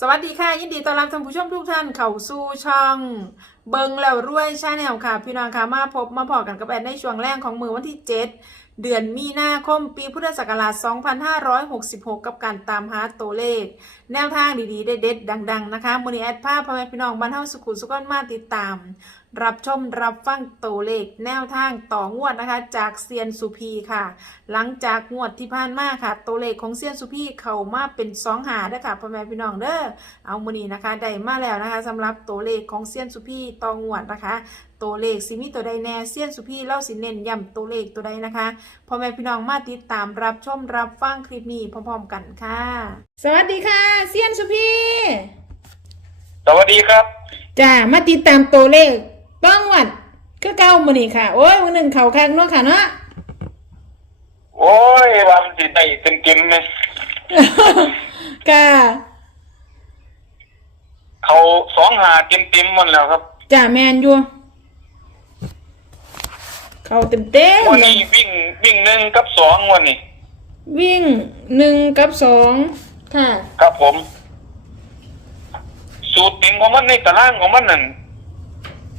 สวัสดีค่ะ ยินดีต้อนรับท่านผู้ชมทุกท่านเข้าสู่ช่อง เบิงแล้วรวยชาแนลค่ะ พี่น้องค่ะมาพบมาพอกันกับแอนในช่วงแรกของมือวันที่ 7 เดือนมีนาคมปีพุทธศักราช 2566 กับการตามหาตัวเลข แนวทางดีๆ เด็ดๆดัง ๆ นะคะมือนี้แอดภาพพ่อแม่พี่น้องบ้านเฮาสุขุสุขนมาติดตาม รับชมรับฟังตัวเลขแนวทางต่องวดนะคะ จากเซียนสุพีค่ะ หลังจากงวดที่ผ่านมาค่ะตัวเลขของเซียนสุพีเข้ามาเป็นสองหาเด้อค่ะพ่อแม่พี่น้องเด้อเอามือนี้นะคะได้มาแล้วนะคะสำหรับตัวเลขของเซียนสุพีต่องวดนะคะตัวเลขสิมีตัวใดแน่เซียนสุพีเล่าสิเน้นย้ำตัวเลขตัวใดนะคะพ่อแม่พี่น้องมาติดตามรับชมรับฟังคลิปนี้พร้อมๆกันค่ะ สวัสดีค่ะเซียนสุพีสวัสดีครับจ้ามาติดตามตัวเลข ต้องวัดก็เก้ามือนี่ค่ะ โอ้ยวันหนึ่งเข่าคักเนาะค่ะเนาะ โอ้ยวันสิได้เต็มเต็มๆเลยค่ะเขาสองหาเต็มเต็มๆหมันแล้วครับจ้าแมนอยู่ เข่าเต็มเต็มวันเลนี้ยวิ่งวิ่งหนึ่งกับสองวันนี้วิ่งหนึ่งกับสองค่ะ ครับผม สูตรเต็มของมันในตารางของมันนั่น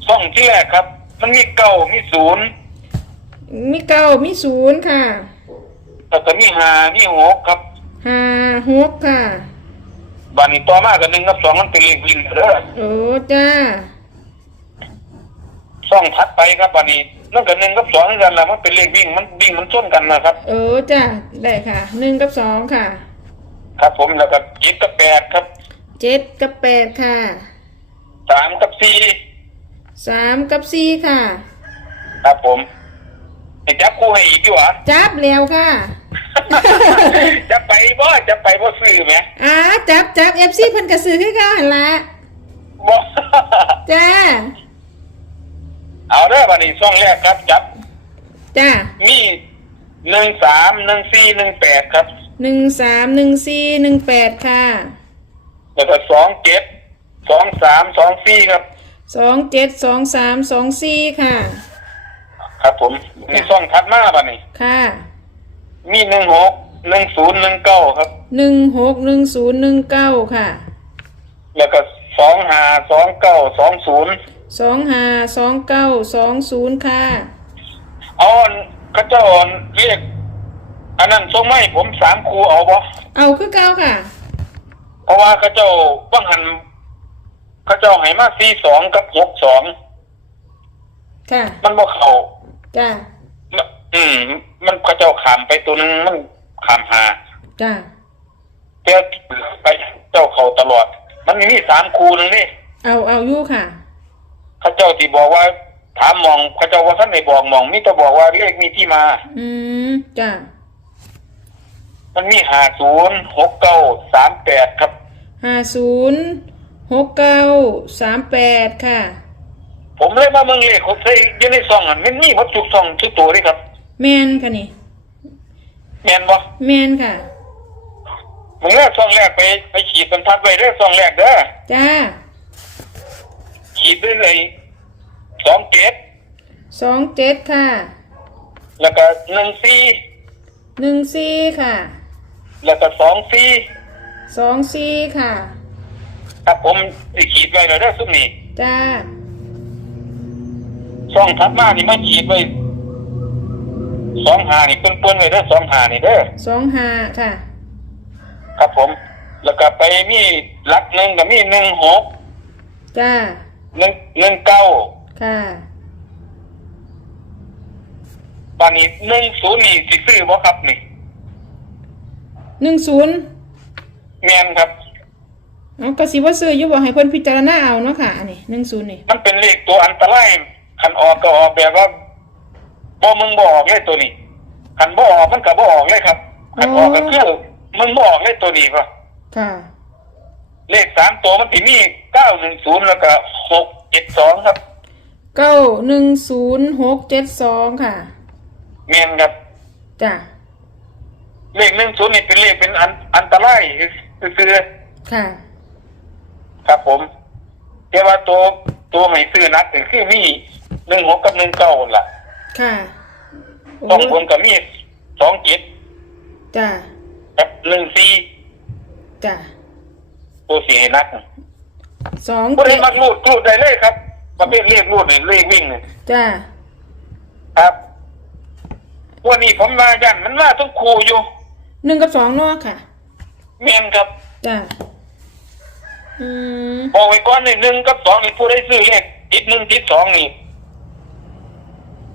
ซ่องที่แรกครับ มันมีเก้ามีศูนย์มีเก้ามีศูนย์ค่ะแล้วก็มีหามีหกครับห้าหกค่ะบานนี้ต่อมากันหนึ่งกับสองมันเป็นเลขวิ่งเด้อโอ้จ้าซ่องทัดไปครับบานนี้นั่นกับหนึ่งกับสองกันแล้วมันเป็นเลขวิ่งมันวิ่งมันชนกันนะครับโอ้จ้าได้ค่ะหนึ่งกับสองค่ะ ครับ ผมแล้วก็เจ็ดกับแปดครับเจ็ดกับแปดค่ะสามกับสี่ สามกับสี่ค่ะ ครับผมไอ้จับคู่ให้อีกดีกว่า จับแล้วค่ะ จะไปบ่จะไปบ่ซื้อไหมอ่าจับจับเอฟซีเพิ่นกระสือขึ้นก้าหันละบ่ จ้า เอาเด้อบัดนี้ช่องแรกครับ จับ จ้ามีหนึ่งสามหนึ่งสี่หนึ่งแปดครับ หนึ่งสามหนึ่งสี่หนึ่งแปดค่ะ แล้วก็สองเจ็ดสองสามสองสี่ครับ สองเจ็ดสองสามสองสี่ค่ะ ครับผมมีช่องทัดมาบัดนี้ค่ะ มีหนึ่งหกหนึ่งศูนย์หนึ่งเก้าครับหนึ่งหกหนึ่งศูนย์หนึ่งเก้าค่ะ แล้วก็สองห้าสองเก้าสองศูนย์สองห้าสองเก้าสองศูนย์ค่ะเอาอันเขาเจ้าอันเรียกอันนั้นส่งไม่ผมสามครูเอาบ่เอาคือเก้าค่ะ เพราะว่าเขาเจ้าบังหัน เขาเจ้าให้มาสี่สองกับหกสองค่ะ มันบ่เข้าจ้า มันอืม มันเขาเจ้าขามไปตัวหนึงมันขามหาจ้าเจ้าไปเจ้าเข้าตลอด มันมีสามคูหนึงนี่เอาเอาอยู่ค่ะ เขาเจ้าที่บอกว่า ถามหมองเขาเจ้าว่าท่านไม่บอกหมองมีแต่บอกว่าเลขมีที่มา อืม จ้า มันมีหาศูนย์หกเก้าสามแปดครับห้าศูนย์ หกเก้าสามแปดค่ะ ผมเลยมาเมืองเลขเขาใช้อยังในซองอะมันมีวัตถุซองทุกตัวนี่ครับแมนค่ะนี่แม่นบ่แมนค่ะมึงเลือกซองแรกไปไปขีดบรรทัดไว้เด้อซองแรกเด้อจ้าขีดด้วยเลยสองเจ็ดสองเจ็ดค่ะแล้วก็หนึ่งสี่หนึ่งสี่ค่ะ แล้วก็สองสี่สองสี่ค่ะ ครับผมสิขีดไว้แล้วเด้อซุ่มนี้จ้าซองทัดมานี่มาขีดไว้สองหานี่เปิ้นๆไว้เด้อสองหานี่เด้อสองห้าค่ะ ครับผม แล้วก็ไปมีหลักหนึ่งก็มีหนึ่งหกจ้า หนึ่งหนึ่งเก้าค่ะตอนนี้หนึ่งศูนย์นี่สิซื้อบ่ครับนี่หนึ่งศูนย์ แม่นครับ เอากระสิว่าซื้ออยู่บอกให้เพิ่นพิจารณาเอาเนาะค่ะอันนี้หนึ่งศูนย์นี่มันเป็นเลขตัวอันตรายคันออกก็ออกแบบว่าบ่มึงบ่ออกเลยตัวนี้คันบ่ออกมันก็บ่ออกเลยครับคันออกก็คือมึงบ่ออกเลยตัวนี้ป่ะค่ะ เลขสามตัวมันสิมีเก้าหนึ่งศูนย์แล้วก็หกเจ็ดสองครับเก้าหนึ่งศูนย์หกเจ็ดสองค่ะเมียนครับจ้าเลขหนึ่งศูนย์นี่เป็นเลขเป็นอันอันตรายซื้อค่ะๆ ครับผมแต่ว่าตัวตัวไม่ซื้อนักก็คือมีหนึ่งหกกับหนึ่งเก้าล่ะค่ะโอ้ต้องบนกับมีสองเจ็ดจ้ากับหนึ่งสี่จ้าตัวสีนักสองผู้ใดมักรูดรูดได้เลยครับประเภทเลขรูดนี่เลขวิ่งนี่จ้าครับวันนี้ผมมายันมันมาทั้งครูอยู่หนึ่งกับสองเนาะค่ะเมียนครับจ้า อืมบอกไว้ก่อนนี่หนึ่งกับสองนี่ผู้ได้ซื้อเลขติดหนึ่งติดสองนี่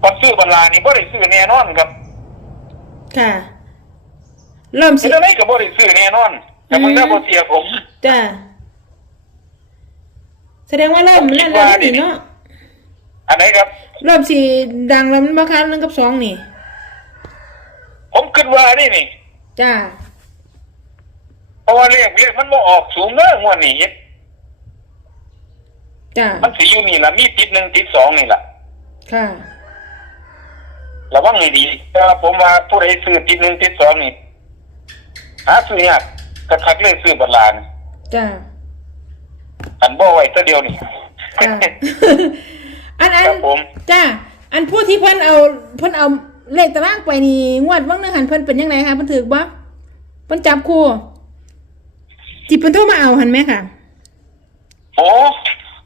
พอซื้อบรรลานี่บ่ได้ซื้อแน่นอนครับค่ะ เริ่มสิสิอะไรก็บ่ได้ซื้อแน่นอน แต่มันน่าบ่เสียผมจ้า แสดงว่าเริ่มเล่นแล้วนี่เนาะอันไหนครับ เริ่มสิดังแล้วมันบ่คะหนึ่งกับสองนี่ ผมคิดว่านี่นี่ จ้าเพ ราะว่าเลขเลขมันบ่ออกสูงเด้องวดนี้จ้ามันสิอยู่นี่ล่ะมีติดหนึ่งติดสองนี่ล่ะค่ะ ระวังให้ดีแต่ว่าผมว่าผู้ใดซื้อติดหนึ่งติดสองนี่หาซื้อยากกระคักเลยซื้อบรรลานี่จ้าอันบ่ไว้ตัวเดียวนี่ จ้าอันอันครับผม จ้าอันผู้ที่เพิ่นเอาเพิ่นเอาเลขตารางไปนี่งวดว่างนึงหันเพิ่นเป็นยังไงคะเพิ่นถือบ่เพิ่นจับคู่ ที่เพิ่นโทรมาเอาหันไหมค่ะ โอ้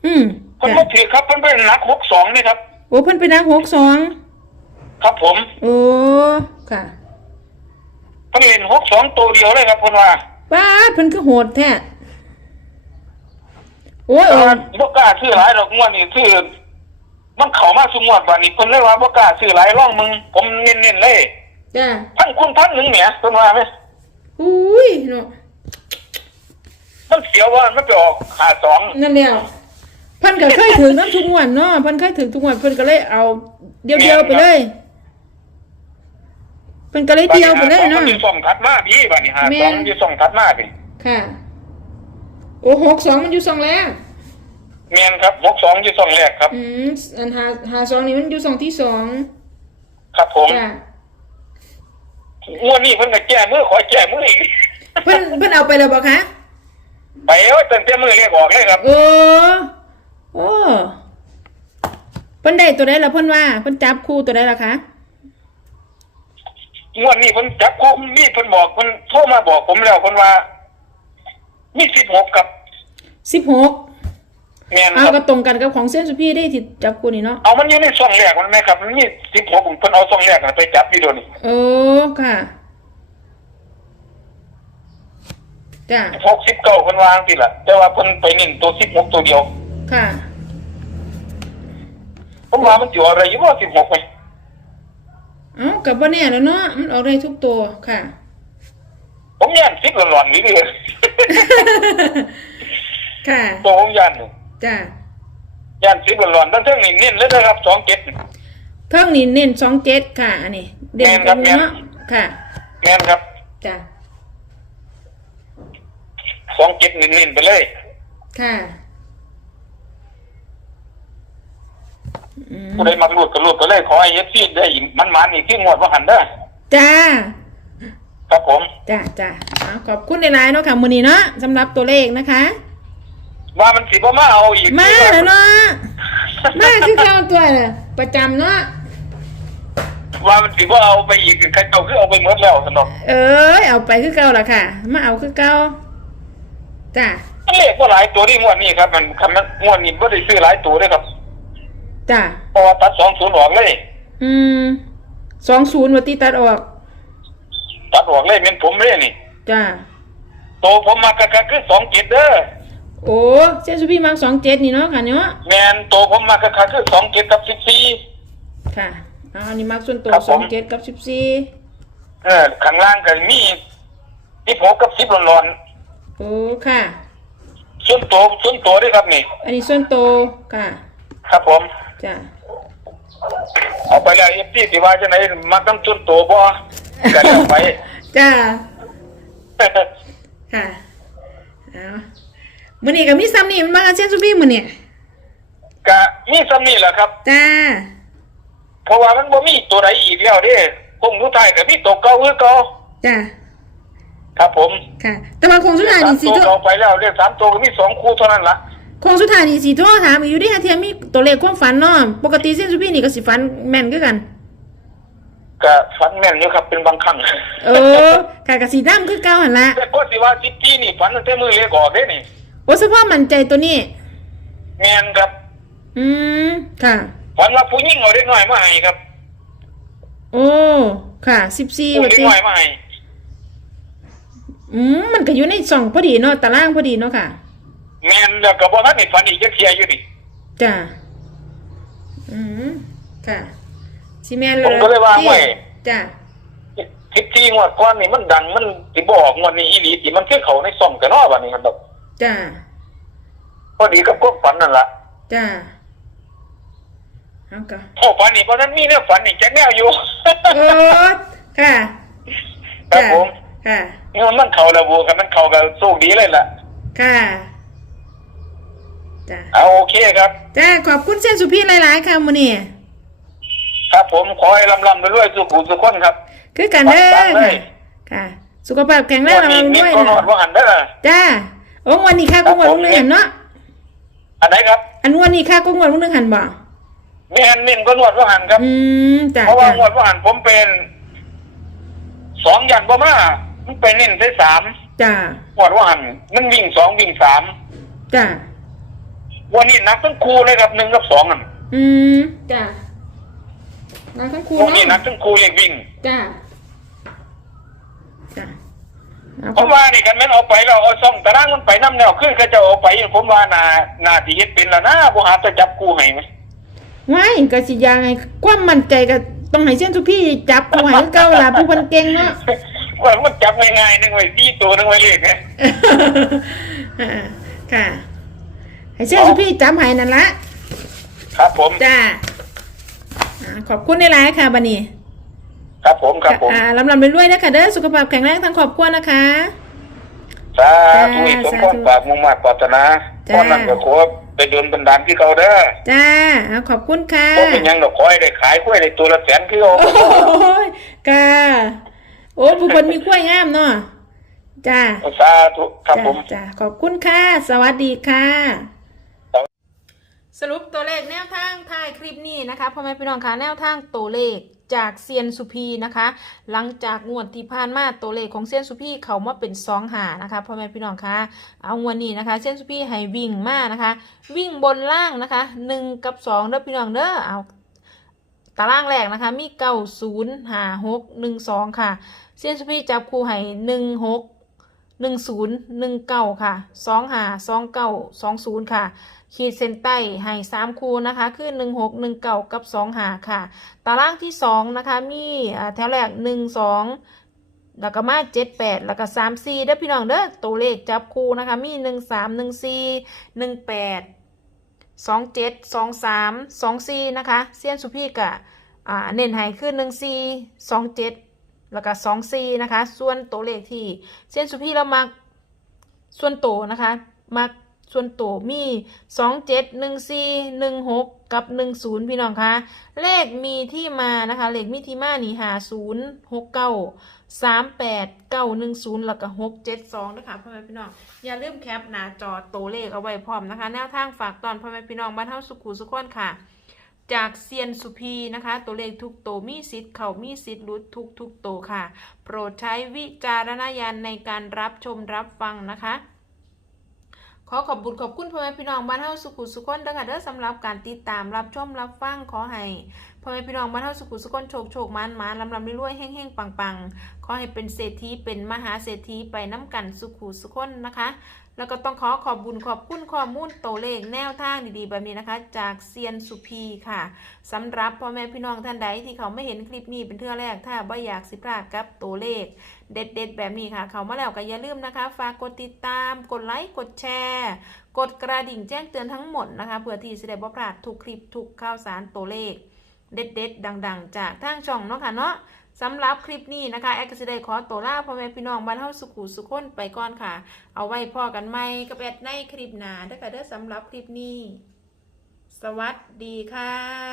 อืมเพิ่นจ้ะบ่ถือครับเพิ่นเป็นนักหกสองนี่ครับ โอ้เพิ่นเป็นนักหกสองครับผมโอ้ค่ะเพิ่นเล่นหกสองตัวเดียวเลยครับเพิ่นว่าป้าดเพิ่นคือโหดแท้โอ้ยแต่โอ้ว่าบ่กล้าซื้อหลายดอกงวดนี่ซื้อมันเข้ามาสุงวดบัดนี้เพิ่นเลยว่าบ่กล้าซื้อหลายร่องมึง ผมเน้นๆเลยจ้าพันคุณพันหนึงเนี่ยเพิ่นว่าไหมอุ้ยเนาะ มันเสียวว่ามันไปออกหาสองนั่นแล้วเพิ่นก็เคยถึงน้ำทุกงวันเนาะเพิ่นเคยถึงทุกงวันเพิ่นก็เลยเอาเดียวเดียวๆไปเลยเพิ่นก็เลยเดียวไปเลยมัเนาะนอยู่ส่องถัดมาพี่บัดนี้หาแม่สองน อยู่ส่องถัดมาพี่ค่ะ โอ้หกสองมันอยู่สองแล้วแม่นครับหกสองอยู่ส่องแรกครับ อืมอันหาหาสองนี่มันอยู่สองที่สองครับผมจ้ะงวดนี้เพิ่นก็แก้มือขอแก้มืออีก เพิ่นเพิ่นเอาไปแล้วบ่คะ ไปเอาตั้งแต่มือเรียกออกเลยครับโอ้โอ้เพิ่นได้ตัวใดล่ะเพิ่นว่าเพิ่นจับคู่ตัวใดล่ะคะงวดนี้เพิ่นจับคุมมีเพิ่นบอกเพิ่นโทรมาบอกผมแล้วเพิ่นว่า มีสิบหกกับสิบหกแม่นเอาครับก็ตรงกันกับของเส้นสุพี่ได้ที่จับคู่นี่เนาะเอามันอยู่ในช่องแรกมันไหมครับ มันมีสิบหกเพิ่นเอาช่องแรกน่ะไปจับวิดีโอนี่โอ้ค่ะ จ้ะหกสิบเก้าเพิ่นวางสิล่ะ แต่ว่าเพิ่นไปเน้นตัวสิบหกตัวเดียวค่ะผมว่ามันอยู่อะไรอยู่ว่าสิบหกไหมเอ้ากับบ่แน่แล้วเนาะมันออกได้ทุกตัวค่ะ ผมย่านสิบหลอนๆนี่เลยค่ะตัวผมย่านนี่จ้ะย่านสิบหลอนๆตั้งเท่งนี่เน้นเลยนะครับสองเจ็ดเพิ่งนี่เน้นสองเจ็ดค่ะ อันนี้เด่นแม่นครักับนแม่นเนาะค่ะ แม่นครับจ้ะ สองเจ็ดเน้นๆไปเลย ค่ะอืมผู้ใดมักรูดก็รูดก็เลยขอให้เอฟซีได้มันมันๆอีกที่งวดว่าหันเด้อจ้า ครับผมจ้าจ้าเอาขอบคุณในไลน์เนาะค่ะมือนี้เนาะสำหรับตัวเลขนะคะ ว่ามันสิบ่มาเอาอีกมาแล้วเนาะมาคือเข้าตัวน่ะประจำเนาะ ว่ามันสิบ่เอาไปอีกใครเอาคือเอาไปหมดแล้วสนอกเอ้ยเอาไปคือเก่าละค่ะ มาเอาคือเก่า จ้ามันเลขว่าหลายตัวที่งวดนี้ครับ มันคำนั้นงวดนี้บ่ได้ซื้อหลายตัวเด้อครับจ้าเพราะว่าตัดสองศูนย์ออกเลยอืมสองศูนย์วัตีตัดออก ตัดออกเลยเป็นผมเลยนี่จ้าโตผมมากะกะคือสองเจ็ดเด้อโอ้เส้นสุพี่มาสองเจ็ดนี่เนาะค่ะเนาะแมนโตผมมากะกะคือสองเจ็ดกับสิบสี่ค่ะเอาอันนี้มักส่วนตัวครับผมสองเจ็ดกับสิบสี่เออข้างล่างก็มีสิบหกกับสิบหลอน โอ้ค่ะๆส่วนโตส่วนโตเด้วยครับนี่ อันนี้ส่วนตัวค่ะ ครับผม จ้าเอาไปแล้วเอฟซีสิว่าจะไหนมักน้ำส่วนโตบ่ก็แล้วไป จ้าค่ะเอามื่อนี้กับมีซ้ำนี่มันมากันเช่นสุพี่มื่อนี่ก็มีซ้ำนี่แหละครับ จ้า เพราะว่ามันบ่มีตัวไหนอีกแล้วเด้คงรู้ไทายก็มีตัวเก่าคือเก่าจ้า ครับผมค่ะ แต่ว่าคงสุดท้ายสามนี่สีตัวโทรเราไปแล้วเรียกสามตัวก็มีสองคู่เท่านั้นละคงสุดท้ายนี่สีโทรถามอีกอยู่ดิฮะเทียมมีตัวเลขความฝันเนาะปกติเส้นสุพี่นี่ก็สิฝันแม่นคือกัน ก็ฝันแม่นอยู่ครับเป็นบางครั้งเออค่ะกะสีดำคือเก่าหั่นละแต่ก็สิว่าสิบปีนี่ฝันตั้งแต่มือเล็กออกเด้นี่โอ้เฉพาะมั่นใจตัวนี้ แม่นครับอืมค่ะ ฝันว่าผู้หญิงเอาเด็กน้อยมาให้ครับโอ้ค่ะสิบสี่ผู้วันเด็กที่น้อยมาให้ อืมมันก็อยู่ในช่องพอดีเนาะตารางพอดีเนาะค่ะ แม่นแล้วก็บ่ทันได้ฝันอีกจักเที่ยอยู่ดิจ้ะอืมค่ะซีเมนผมก็เลยว่าไว้จ้ะสิบที่งวดก่อนนี่มันดังมันสิบ่ออกงวดนี้อีหลีสิมันคือเขาในซ่อมกันเนาะบัดนี้ครับดอกจ้ะพอดีกับความฝันนั่นล่ะจ้ะเอาก็โอ้ฝันนี่เพราะนั้นมีแนวฝันอีกจักแนวอยู่โอ้ค่ะครับจ้ะผม ค่ะ นี่มันมันเข้าระบุกันมันเข้ากับโชคดีเลยล่ะ ค่ะจ้ะเอาโอเคครับ จ้ะขอบคุณเส้นสุพี่หลายๆค่ะมื้อนี้ครับผมขอให้ลำๆไปด้วยสุขุสุขคนครับ คือกันเด้อปังๆเลค่ะยค่ะ สุขภาพแข็งแรงวันเรานี้มีด้วยก็นอดนะว่าหันได้อจ้าโอ้งวันนี้ค่ากุ้งวันลุงนึงหันเนาะอันไหนครับ อันวันนี้ค่ากุ้งวันลุงนึงหันบ่แม่นเน้นก็นวดว่าหันครับ อืมจ้ะเพราะว่าจ้ะงวดว่าหันผมเป็นสองอย่างบ่มา มันเป็นเน้นได้สามจ้ะงวดว่าหันมันวิ่งสองวิ่งสามจ้ะวันนี้นักทั้งคู่เลยครับหนึ่งกับสองอะอืมจ้ะงานทั้งคู่วันนี้นัเนาะกทั้งคู่ยังวิ่งจ้ะจ้ะเอาผมว่านี่กันแม่นเอาไปแล้วเอาซ่องตารางมันไปน้ำแนวขึ้นก็จะเอาไปผมว่านานาที่เฮ็ดเป็นแล้วนะบ่หาจะจับคู่ให้ไหมไม่ก็สิอยางไงความมั่นใจก็ต้องให้เส้นทุกพี่จับผู้ให้คือเก่าล่ะผู้เพิ่นเก่งเนาะ ว่ามันจับง่ายๆนึงไว้ตีตัวนึงไว้เลขไงอ่าค่ะ ให้เส้นทุกพี่จับให้นั่นละครับผมจ้าอ่าขอบคุณในไลน์ค่ะบันนี้ครับผมครับผมอ่าลำลำไปด้วยๆนะคะเด้อสุขภาพแข็งแรงทั้งครอบครัวนะคะสาธุให้สมความปรากมุ่งมาตรปรารถนาจ้าเพราะนั่นก็ขอไปเดินบันดาลที่เขาเด้อจ้าอ่าขอบคุณค่ะเพราะเป็นหยังดอกขอให้ได้ขายกล้วยได้ตัวละแสนคือเอาโอ้ยค่ะ โอ้ผู้คนมีกล้วยงามเนาะจ้าสาธุครับผมจ้าขอบคุณค่ะ สวัสดีค่ะ สรุปตัวเลขแนวทางท้ายคลิปนี้นะคะพ่อแม่พี่น้องคะแนวทางตัวเลขจากเซียนสุพีนะคะ หลังจากงวดที่ผ่านมาตัวเลขของเซียนสุพีเขามาเป็นสองหานะคะพ่อแม่พี่น้องคะเอางวดนี้นะคะเซียนสุพีให้วิ่งมานะคะ วิ่งบนล่างนะคะหนึ่งกับสองเด้อพี่น้องเด้อเอา ตารางแรกนะคะ มีเก้าศูนย์ห้าหกหนึ่งสองค่ะ เซียนสุพีจับคู่ให้หนึ่งหกหนึ่งศูนย์หนึ่งเก้าค่ะสองห้าสองเก้าสองศูนย์ค่ะ ขีดเส้นใต้ให้สามคูนะคะ คือหนึ่งหกหนึ่งเก่ากับสองหาค่ะ ตารางที่สองนะคะ มีแถวแรกหนึ่งสองแล้วก็มาเจ็ดแปดแล้วก็สามสี่เด้อพี่น้องเด้อตัวเลขจับคู่นะคะ มีหนึ่งสามหนึ่งสี่หนึ่งแปด สองเจ็ดสองสามสองสี่นะคะเซียนสุพีกะอ่าเน้นให้คือหนึ่งสี่สองเจ็ดแล้วก็สองสี่นะคะ ส่วนตัวเลขที่เซียนสุพีเรามักส่วนโตวนะคะ มักส่วนโตวมีสองเจ็ดหนึ่งสี่หนึ่งหกกับหนึ่งศูนย์พี่น้องคะเลขมีที่มานะคะ เลขมีที่มานี่หาศูนย์หกเก้า สามแปดเก้าหนึ่งศูนย์แล้วก็หกเจ็ดสองนะคะพ่อแม่พี่น้องอย่าลืมแคปหน้าจอตัวเลขเอาไว้พร้อมนะคะ แนวทางฝากตอนพ่อแม่พี่น้องบ้านเฮาสุขุสุขคนค่ะ จากเซียนสุพีนะคะ ตัวเลขทุกโตวมีสิทธิ์เขามีสิทธิ์หลุดทุกทุกโตวค่ะ โปรดใช้วิจารณญาณในการรับชมรับฟังนะคะ ขอขอบบุญขอบคุณพ่อแม่พี่น้องบ้านเฮาสุขุสุขคนเด้อค่ะเด้อสำหรับการติดตามรับชมรับฟังขอให้พ่อแม่พี่น้องบ้านเฮาสุขุสุขคนโชคโชคมันมันลำลำรวยๆแห้งแห้งปังปังขอให้เป็นเศรษฐีเป็นมหาเศรษฐีไปน้ำกันสุขุสุขคนนะคะ แล้วก็ต้องขอขอบบุญขอบคุณข้อมูลตัวเลขแนวทางดีๆ แบบนี้นะคะ จากเซียนสุพีค่ะสำหรับพ่อแม่พี่น้องท่านใดที่เขาไม่เห็นคลิปนี้เป็นเทื่อแรก ถ้าบ่อยากสิพลาดกับตัวเลข เด็ดๆ แบบนี้ค่ะ เขามาแล้วก็อย่าลืมนะคะ ฝากกดติดตาม กดไลค์กดแชร์กดกระดิ่งแจ้งเตือนทั้งหมดนะคะเพื่อที่จะได้บ่พลาดทุกคลิปทุกข่าวสารตัวเลข เด็ดๆ ดัง ๆ จากทางช่องเนาะค่ะเนาะ สำหรับคลิปนี้นะคะ แอดก็จะได้ขอตัวลาพ่อแม่พี่น้องบ้านเฮาสุขุสุขคนไปก่อนค่ะ เอาไว้พอกันไหมกับแอดในคลิปหน้าเด้อค่ะเด้อสำหรับคลิปนี้ สวัสดีค่ะ